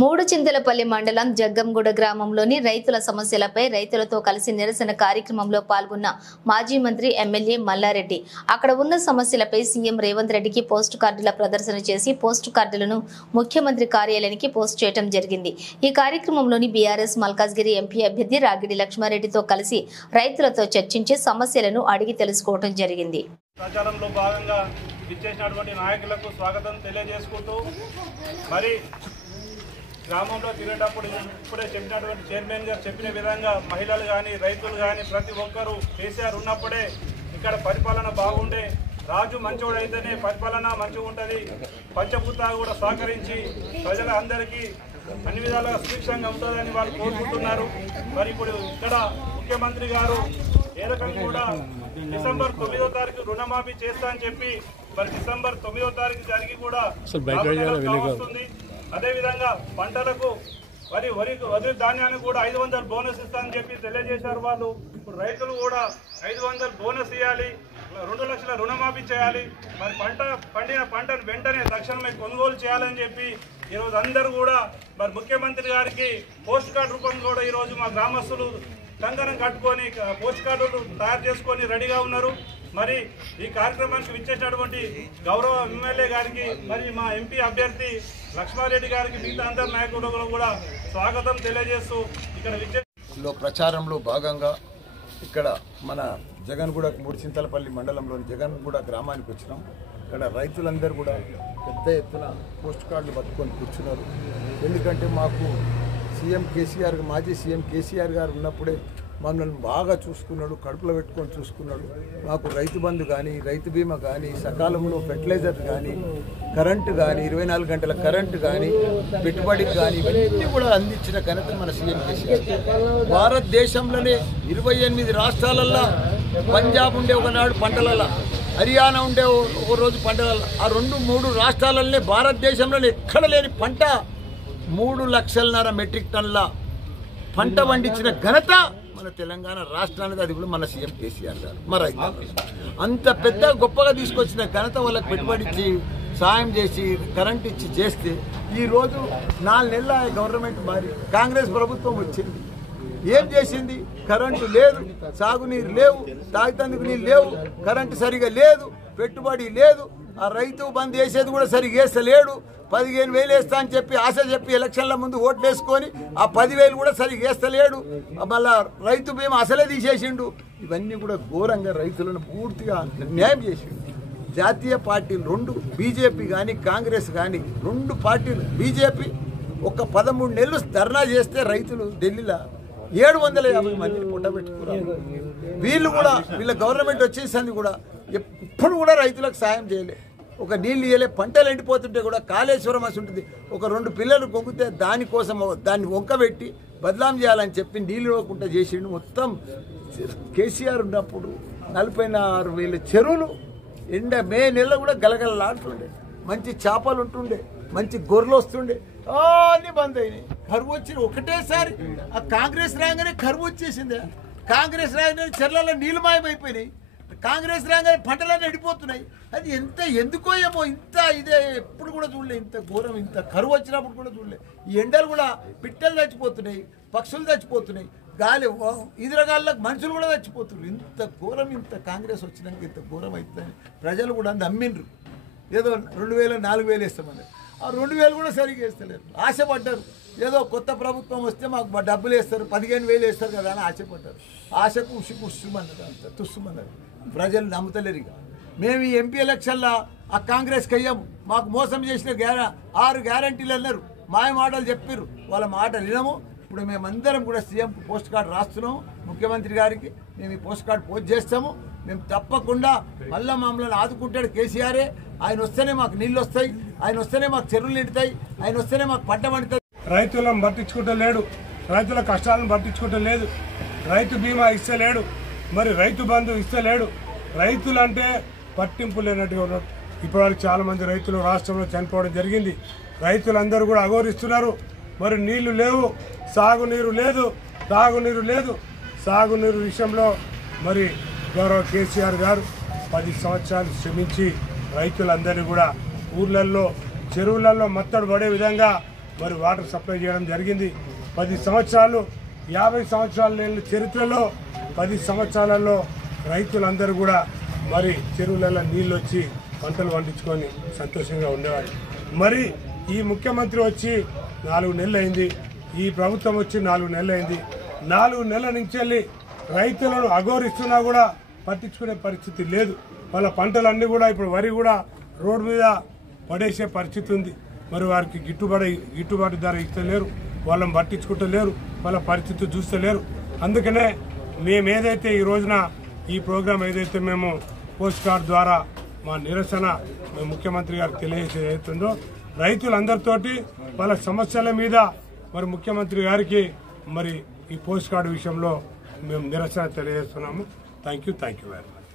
మూడుచింతలపల్లి మండలం జగ్గంగూడ గ్రామంలోని రైతుల సమస్యలపై రైతులతో కలిసి నిరసన కార్యక్రమంలో పాల్గొన్న మాజీ మంత్రి ఎమ్మెల్యే మల్లారెడ్డి అక్కడ ఉన్న సమస్యలపై సీఎం రేవంత్ రెడ్డికి పోస్ట్ కార్డుల ప్రదర్శన చేసి పోస్ట్ కార్డులను ముఖ్యమంత్రి కార్యాలయానికి పోస్ట్ చేయడం జరిగింది। ఈ కార్యక్రమంలోని బీఆర్ఎస్ మల్కాజ్గిరి ఎంపీ అభ్యర్థి రాగిడి లక్ష్మారెడ్డితో కలిసి రైతులతో చర్చించి సమస్యలను అడిగి తెలుసుకోవడం జరిగింది। ప్రచారంలో భాగంగా ఇచ్చేసినటువంటి నాయకులకు స్వాగతం తెలియజేసుకుంటూ మరి గ్రామంలో తిరిగేటప్పుడు ఇప్పుడే చెప్పినటువంటి చైర్మన్ గారు చెప్పిన విధంగా మహిళలు కానీ రైతులు కానీ ప్రతి ఒక్కరూ కేసీఆర్ ఉన్నప్పుడే ఇక్కడ పరిపాలన బాగుండే, రాజు మంచోడు అయితేనే పరిపాలన మంచిగా ఉంటుంది, పంచభూతాలు కూడా సహకరించి ప్రజలందరికీ అన్ని విధాలుగా సుభిక్షంగా ఉంటుందని వాళ్ళు కోరుకుంటున్నారు। మరి ఇప్పుడు ఇక్కడ ముఖ్యమంత్రి గారు ఏ రకంగా కూడా డిసెంబర్ 9వ తారీఖు రుణమాఫీ చేస్తా అని చెప్పి మరి డిసెంబర్ 9వ తారీఖు జరిగి కూడా వస్తుంది। అదేవిధంగా పంటలకు వరి ధాన్యానికి కూడా 500 బోనస్ ఇస్తానని చెప్పి తెలియజేశారు వాళ్ళు। ఇప్పుడు రైతులు కూడా 500 బోనస్ ఇవ్వాలి, 2 లక్షల రుణమాఫీ చేయాలి, మరి పండిన పంటను వెంటనే తక్షణమే కొనుగోలు చేయాలని చెప్పి ఈరోజు అందరూ కూడా మరి ముఖ్యమంత్రి గారికి పోస్ట్ కార్డు రూపంలో కూడా ఈరోజు మా గ్రామస్తులు కంకణం కట్టుకొని పోస్ట్ కార్డులు తయారు చేసుకొని రెడీగా ఉన్నారు। మరి ఈ కార్యక్రమానికి విచ్చేసినటువంటి గౌరవ ఎమ్మెల్యే గారికి మరి మా ఎంపీ అభ్యర్థి లక్ష్మారెడ్డి గారికి మిగతా అందరి నాయకులకు కూడా స్వాగతం తెలియజేస్తూ ఇక్కడ ప్రచారంలో భాగంగా ఇక్కడ మన జగన్గూడ మూడుచింతలపల్లి మండలంలోని జగన్గూడ గ్రామానికి వచ్చినాం। ఇక్కడ రైతులందరూ కూడా పెద్ద ఎత్తున పోస్ట్ కార్డులు పట్టుకొని కూర్చున్నారు। ఎందుకంటే మాకు మాజీ సీఎం కేసీఆర్ గారు ఉన్నప్పుడే మమ్మల్ని బాగా చూసుకున్నాడు, కడుపులో పెట్టుకొని చూసుకున్నాడు। మాకు రైతు బంధు కానీ, రైతు బీమా కానీ, సకాలంలో ఫెర్టిలైజర్ కానీ, కరెంటు కానీ, 24 గంటల కరెంటు కానీ, పెట్టుబడికి కానీ ఇవన్నీ కూడా అందించిన ఘనత మన సీఎం కేసీఆర్। భారతదేశంలోనే 28 రాష్ట్రాలల్లో పంజాబ్ ఉండే ఒకనాడు పంటలల్లో, హర్యానా ఉండే ఒక రోజు పంటలల్లో, ఆ 2-3 రాష్ట్రాలనే భారతదేశంలోనే ఎక్కడ లేని పంట 3 లక్షలన్నర మెట్రిక్ టన్నుల పంట పండించిన ఘనత మన తెలంగాణ రాష్ట్రానికి, అది కూడా మన సీఎం కేసీఆర్ గారు। మరి అంత పెద్ద గొప్పగా తీసుకొచ్చిన ఘనత వాళ్ళకి పెట్టుబడి ఇచ్చి సాయం చేసి కరెంట్ ఇచ్చి చేస్తే ఈరోజు 4 నెలల గవర్నమెంట్ మారి కాంగ్రెస్ ప్రభుత్వం వచ్చింది, ఏం చేసింది? కరెంటు లేదు, సాగునీరు లేవు, తాగుతందుకు నీళ్ళు లేవు, కరెంటు సరిగా లేదు, పెట్టుబడి లేదు, ఆ రైతు బంద్ వేసేది కూడా సరిగా వేస్తలేడు, 15,000 వేస్తా అని చెప్పి ఆశ చెప్పి ఎలక్షన్ల ముందు ఓట్లు వేసుకొని ఆ 10,000 కూడా సరిగా వేస్తలేడు, మళ్ళా రైతు బీమా అసలే తీసేసిండు। ఇవన్నీ కూడా ఘోరంగా రైతులను పూర్తిగా న్యాయం చేసిండు। జాతీయ పార్టీలు 2 బీజేపీ కానీ కాంగ్రెస్ కానీ 2 పార్టీలు, బీజేపీ ఒక 13 నెలలు ధర్నా చేస్తే రైతులు ఢిల్లీలో 750 మందిని పుట్టబెట్టుకున్నారు। వీళ్ళు కూడా వీళ్ళ గవర్నమెంట్ వచ్చేసింది కూడా ఎప్పుడు కూడా రైతులకు సాయం చేయలే, ఒక నీళ్ళు ఇయ్యలే, పంటలు ఎండిపోతుంటే కూడా కాళేశ్వరం అసి ఉంటుంది, ఒక 2 పిల్లలు కొంగితే దానికోసం దాన్ని వంకబెట్టి బదలాం చేయాలని చెప్పి నీళ్ళు ఇవ్వకుండా చేసిండు। మొత్తం కేసీఆర్ ఉన్నప్పుడు 46,000 చెరువులు మే నెలలో కూడా గలగలలాడుతుండే, మంచి చేపలు ఉంటుండే, మంచి గొర్రెలు వస్తుండే, అన్నీ బంద్ అయినాయి। కరువు వచ్చి ఒకటేసారి ఆ కాంగ్రెస్ రాగానే కరువు వచ్చేసిందే, కాంగ్రెస్ రాగానే చెర్లలో నీళ్ళు మాయమైపోయినాయి, కాంగ్రెస్ రాగానే పంటలన్నీ ఎండిపోతున్నాయి। అది ఎందుకో ఏమో ఇంత ఇదే ఎప్పుడు కూడా చూడలే, ఇంత ఘోరం, ఇంత కరువు వచ్చినప్పుడు కూడా చూడలే। ఈ ఎండలు కూడా పిట్టలు చచ్చిపోతున్నాయి, పక్షులు చచ్చిపోతున్నాయి, గాలి ఈదురగాళ్ళకు మనుషులు కూడా చచ్చిపోతున్నారు। ఇంత ఘోరం, ఇంత కాంగ్రెస్ వచ్చినాక ఇంత ఘోరం అవుతుందని ప్రజలు కూడా నమ్మిండ్రు। ఏదో 2,000 4,000 వేస్తామన్నారు, ఆ 2,000 కూడా సరిగ్గా వేస్తలేరు, ఆశపడ్డారు। ఏదో కొత్త ప్రభుత్వం వస్తే మాకు డబ్బులు వేస్తారు, 15,000 వేస్తారు కదా అని ఆశపడ్డారు। ఆశకు ఉసుమన్నారు, అంత తుస్సుమన్నారు, ప్రజలు నమ్ముతలేరు। ఇక మేము ఈ ఎంపీ ఎలక్షన్లో ఆ కాంగ్రెస్కి అయ్యాము, మాకు మోసం చేసిన 6 గ్యారంటీలు అన్నారు, మాయ మాటలు చెప్పారు, వాళ్ళ మాట వినము। ఇప్పుడు మేమందరం కూడా సీఎం పోస్ట్ కార్డు రాస్తున్నాము, ముఖ్యమంత్రి గారికి మేము ఈ పోస్ట్ కార్డు పోస్ట్ చేస్తాము, మేము తప్పకుండా మళ్ళీ మమ్మల్ని ఆదుకుంటాడు కేసీఆరే। ఆయన వస్తేనే మాకు నీళ్ళు వస్తాయి, ఆయన వస్తేనే మాకు చెరువులు నిండుతాయి, ఆయన వస్తేనే మాకు పంట పండుతుంది। రైతులను పట్టించుకోవటం, రైతుల కష్టాలను పట్టించుకోవటం, రైతు బీమా ఇస్తలేడు, మరి రైతు బంధు ఇస్తలేడు, రైతులంటే పట్టింపు లేనట్టుగా ఉన్నాడు। ఇప్పటివరకు చాలా మంది రైతులు రాష్ట్రంలో చనిపోవడం జరిగింది, రైతులందరూ కూడా అఘోరిస్తున్నారు। మరి నీళ్లు లేవు, సాగునీరు లేదు, తాగునీరు లేదు। సాగునీరు విషయంలో మరి గౌరవ కేసీఆర్ గారు 10 సంవత్సరాలు శ్రమించి రైతులందరినీ కూడా ఊర్లలో చెరువులలో మత్తడు పడే విధంగా మరి వాటర్ సప్లై చేయడం జరిగింది. 10 సంవత్సరాలు 50 సంవత్సరాల చరిత్రలో 10 సంవత్సరాలలో రైతులందరూ కూడా మరి చెరువులలో నీళ్ళు వచ్చి పంటలు పండించుకొని సంతోషంగా ఉండేవారు. మరి ఈ ముఖ్యమంత్రి వచ్చి 4 నెలలు అయింది, ఈ ప్రభుత్వం వచ్చి 4 నెలలు అయింది. 4 నెలల నుంచి వెళ్ళి రైతులను అఘోరిస్తున్నా కూడా పట్టించుకునే పరిస్థితి లేదు. వాళ్ళ పంటలన్నీ కూడా ఇప్పుడు వరి కూడా రోడ్డు మీద పడేసే పరిస్థితి ఉంది. మరి వారికి గిట్టుబాటు ధర ఇస్తలేరు, వాళ్ళని పట్టించుకుంటలేరు, వాళ్ళ పరిస్థితి చూస్తలేరు. అందుకనే మేము ఏదైతే ఈ రోజున ఈ ప్రోగ్రాం ఏదైతే మేము పోస్ట్ కార్డ్ ద్వారా మా నిరసన ముఖ్యమంత్రి గారికి తెలియజేసేది అవుతుందో రైతులందరితోటి వాళ్ళ సమస్యల మీద మరి ముఖ్యమంత్రి గారికి మరి ఈ పోస్ట్ కార్డు విషయంలో మేము నిరసన తెలియజేస్తున్నాము. Thank you very much.